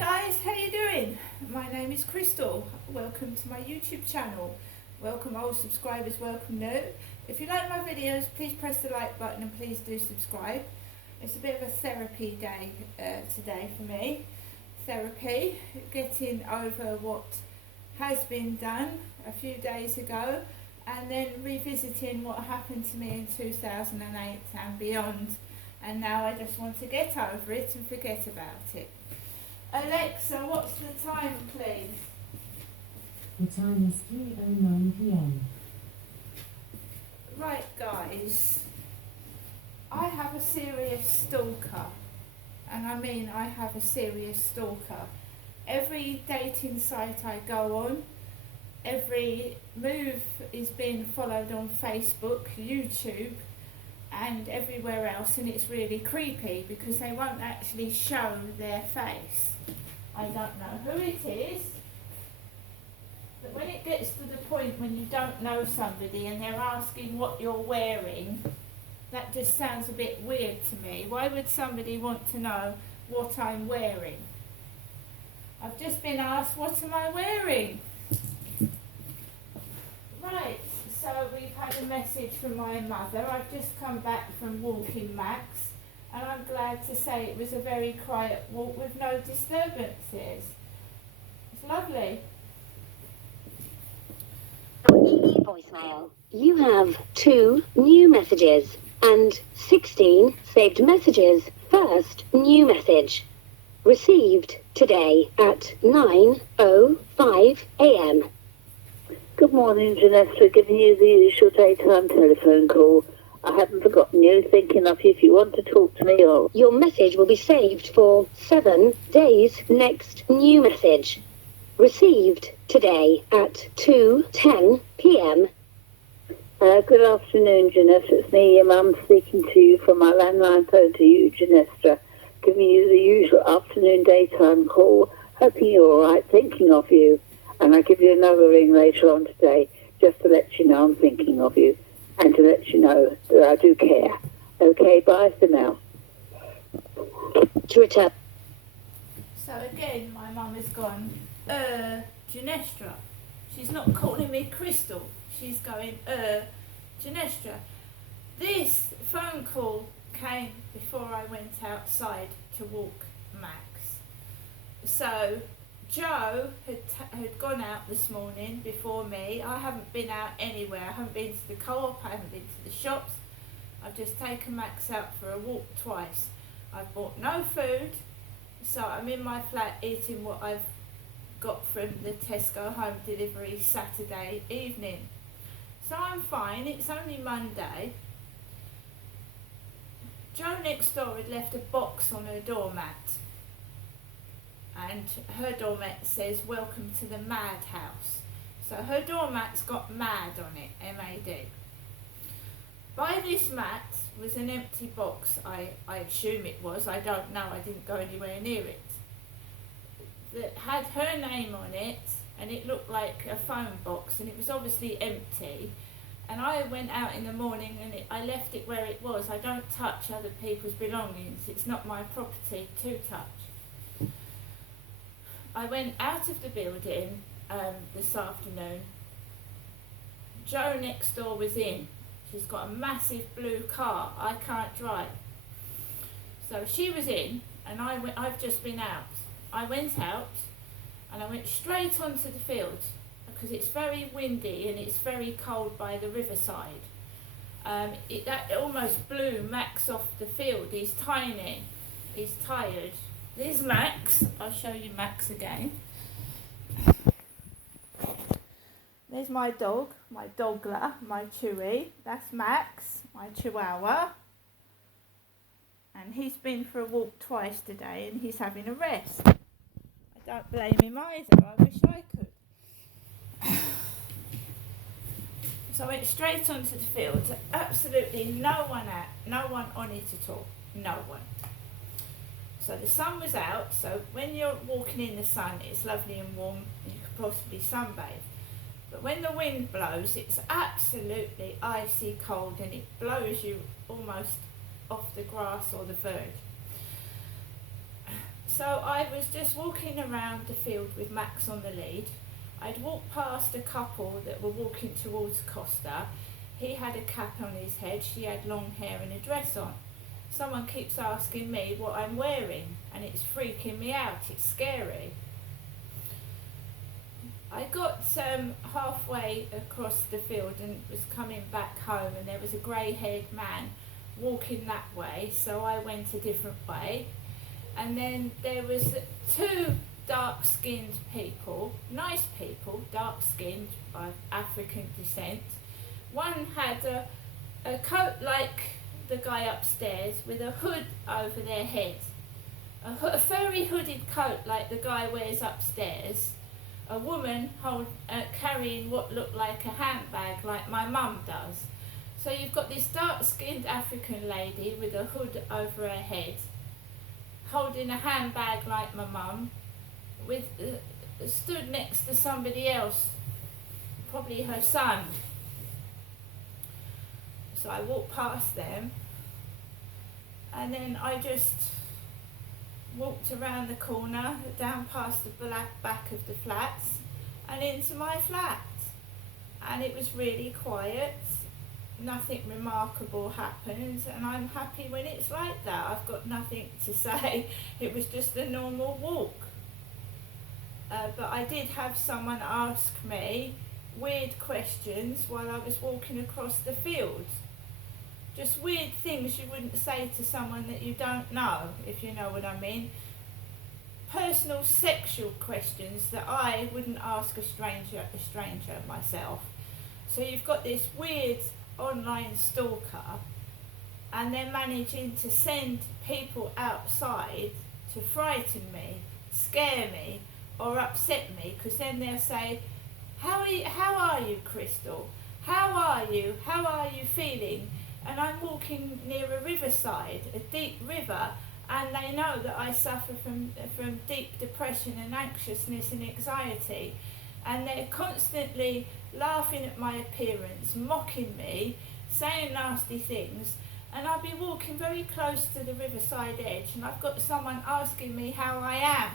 guys, how you doing? My name is Crystal. Welcome to my YouTube channel. Welcome old subscribers, welcome new. If you like my videos, please press the like button and please do subscribe. It's a bit of a therapy day today for me. Therapy, getting over what has been done a few days ago and then revisiting what happened to me in 2008 and beyond. And now I just want to get over it and forget about it. Alexa, what's the time, please? The time is 3:09 p.m. Right, guys. I have a serious stalker. And I mean I have a serious stalker. Every dating site I go on, every move is being followed on Facebook, YouTube, and everywhere else, and it's really creepy because they won't actually show their face. I don't know who it is, but when it gets to the point when you don't know somebody and they're asking what you're wearing, that just sounds a bit weird to me. Why would somebody want to know what I'm wearing? I've just been asked, what am I wearing? Right, so we've had a message from my mother. I've just come back from walking Max, and I'm glad to say it was a very quiet walk with no disturbances. It's lovely. EE voicemail. You have 2 new messages and 16 saved messages. First new message. Received today at 9:05 a.m. Good morning, Janessa. Giving you the usual daytime telephone call. I haven't forgotten you. Thinking of you if you want to talk to me or... Your message will be saved for 7 days. Next new message. Received today at 2:10 p.m. Good afternoon, Janessa. It's me, your mum, speaking to you from my landline phone to you, Janessa. Giving you the usual afternoon daytime call. Hoping you're all right. Thinking of you. And I'll give you another ring later on today just to let you know I'm thinking of you and to let you know that I do care. Okay, bye for now. To return. So again, my mum has gone, Ginestra. She's not calling me Crystal. She's going, Ginestra. This phone call came before I went outside to walk Max. So Joe had gone out this morning before me. I haven't been out anywhere. I haven't been to the co-op, I haven't been to the shops. I've just taken Max out for a walk twice. I've bought no food, so I'm in my flat eating what I've got from the Tesco home delivery Saturday evening. So I'm fine, it's only Monday. Joe next door had left a box on her doormat. And her doormat says, welcome to the madhouse. So her doormat's got mad on it, M-A-D. By this mat was an empty box, I assume it was, I don't know, I didn't go anywhere near it. That had her name on it, and it looked like a phone box, and it was obviously empty. And I went out in the morning and I left it where it was. I don't touch other people's belongings, it's not my property to touch. I went out of the building this afternoon. Joe next door was in. She's got a massive blue car. I can't drive. So she was in and I've just been out. I went out and I went straight onto the field because it's very windy and it's very cold by the riverside. That almost blew Max off the field. He's tiny. He's tired. There's Max. I'll show you Max again. There's my dog, my Dogler, my Chewy. That's Max, my Chihuahua. And he's been for a walk twice today and he's having a rest. I don't blame him either. I wish I could. So I went straight onto the field. Absolutely no one on it at all. No one. So the sun was out, so when you're walking in the sun, it's lovely and warm, and you could possibly sunbathe. But when the wind blows, it's absolutely icy cold, and it blows you almost off the grass or the verge. So I was just walking around the field with Max on the lead. I'd walked past a couple that were walking towards Costa. He had a cap on his head, she had long hair and a dress on. Someone keeps asking me what I'm wearing, and it's freaking me out, it's scary. I got halfway across the field and was coming back home, and there was a grey-haired man walking that way, so I went a different way. And then there was two dark-skinned people, nice people, dark-skinned, of African descent. One had a coat like the guy upstairs with a hood over their head, a furry hooded coat like the guy wears upstairs. A woman carrying what looked like a handbag like my mum does. So you've got this dark-skinned African lady with a hood over her head, holding a handbag like my mum, with stood next to somebody else, probably her son. So I walked past them, and then I just walked around the corner, down past the back of the flats, and into my flat. And it was really quiet, nothing remarkable happened, and I'm happy when it's like that. I've got nothing to say, it was just a normal walk. But I did have someone ask me weird questions while I was walking across the field. Just weird things you wouldn't say to someone that you don't know, if you know what I mean. Personal sexual questions that I wouldn't ask a stranger myself. So you've got this weird online stalker, and they're managing to send people outside to frighten me, scare me, or upset me, because then they'll say, how are you, Crystal? How are you feeling? And I'm walking near a riverside, a deep river, and they know that I suffer from deep depression and anxiousness and anxiety, and they're constantly laughing at my appearance, mocking me, saying nasty things, and I'll be walking very close to the riverside edge, and I've got someone asking me how I am,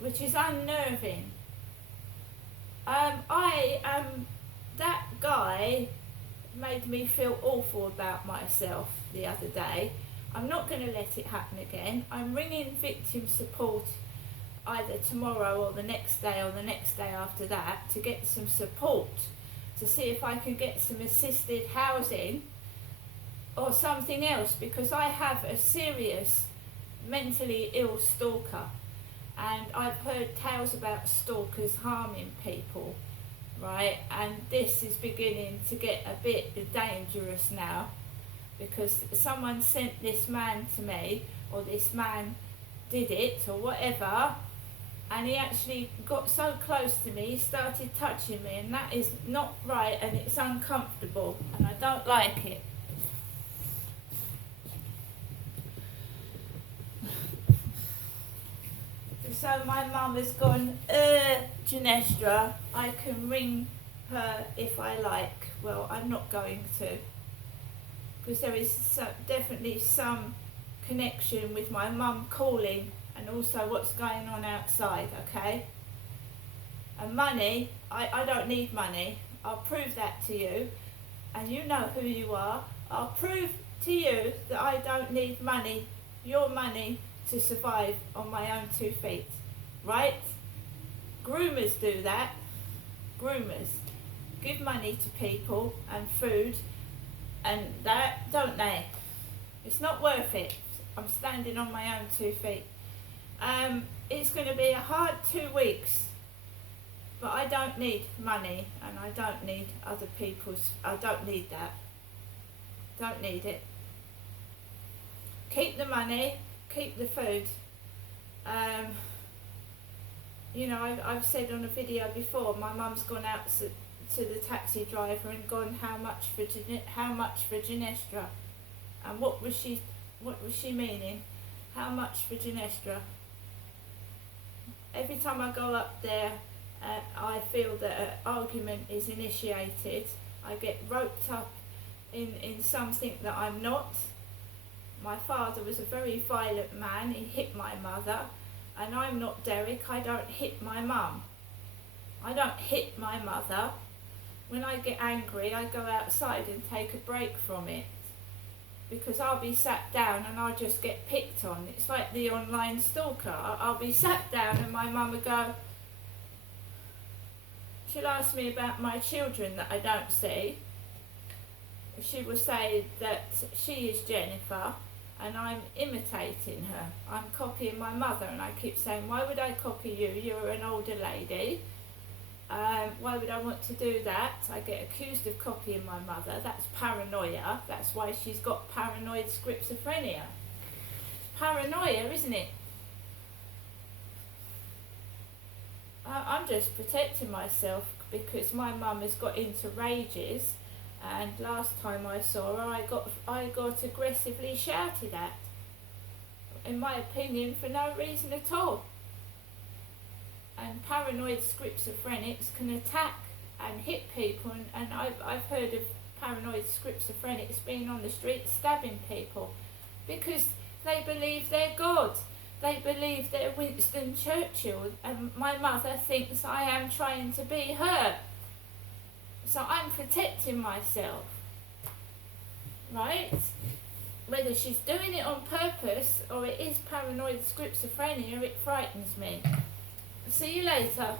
which is unnerving. That guy made me feel awful about myself the other day. I'm not going to let it happen again. I'm ringing victim support either tomorrow or the next day after that to get some support, to see if I can get some assisted housing or something else, because I have a serious mentally ill stalker, and I've heard tales about stalkers harming people, right? And this is beginning to get a bit dangerous now, because someone sent this man to me, or this man did it or whatever, and he actually got so close to me, he started touching me, and that is not right, and it's uncomfortable, and I don't like it. So my mum has gone, Ginestra, I can ring her if I like. Well, I'm not going to, because there is definitely some connection with my mum calling and also what's going on outside, okay? And money, I don't need money. I'll prove that to you, and you know who you are. I'll prove to you that I don't need money, your money, to survive on my own 2 feet, right? Groomers do that. Groomers give money to people and food and that, don't they? It's not worth it. I'm standing on my own 2 feet. It's going to be a hard 2 weeks, but I don't need money, and I don't need other people's, I don't need that. Don't need it. Keep the money, keep the food. You know, I've said on a video before, my mum's gone out to the taxi driver and gone, how much for Ginestra? And what was she meaning? How much for Ginestra? Every time I go up there, I feel that an argument is initiated. I get roped up in something that I'm not, My father was a very violent man. He hit my mother, and I'm not Derek. I don't hit my mum. I don't hit my mother. When I get angry, I go outside and take a break from it, because I'll be sat down and I'll just get picked on. It's like the online stalker. I'll be sat down and my mum will go, she'll ask me about my children that I don't see. She will say that she is Jennifer and I'm imitating her. I'm copying my mother, and I keep saying, why would I copy you? You're an older lady. Why would I want to do that? I get accused of copying my mother. That's paranoia. That's why she's got paranoid schizophrenia. Paranoia, isn't it? I'm just protecting myself because my mum has got into rages, and last time I saw her I got aggressively shouted at, in my opinion, for no reason at all. And paranoid schizophrenics can attack and hit people, and I've heard of paranoid schizophrenics being on the street stabbing people because they believe they're God. They believe they're Winston Churchill, and my mother thinks I am trying to be her. So I'm protecting myself, right? Whether she's doing it on purpose or it is paranoid schizophrenia, it frightens me. See you later.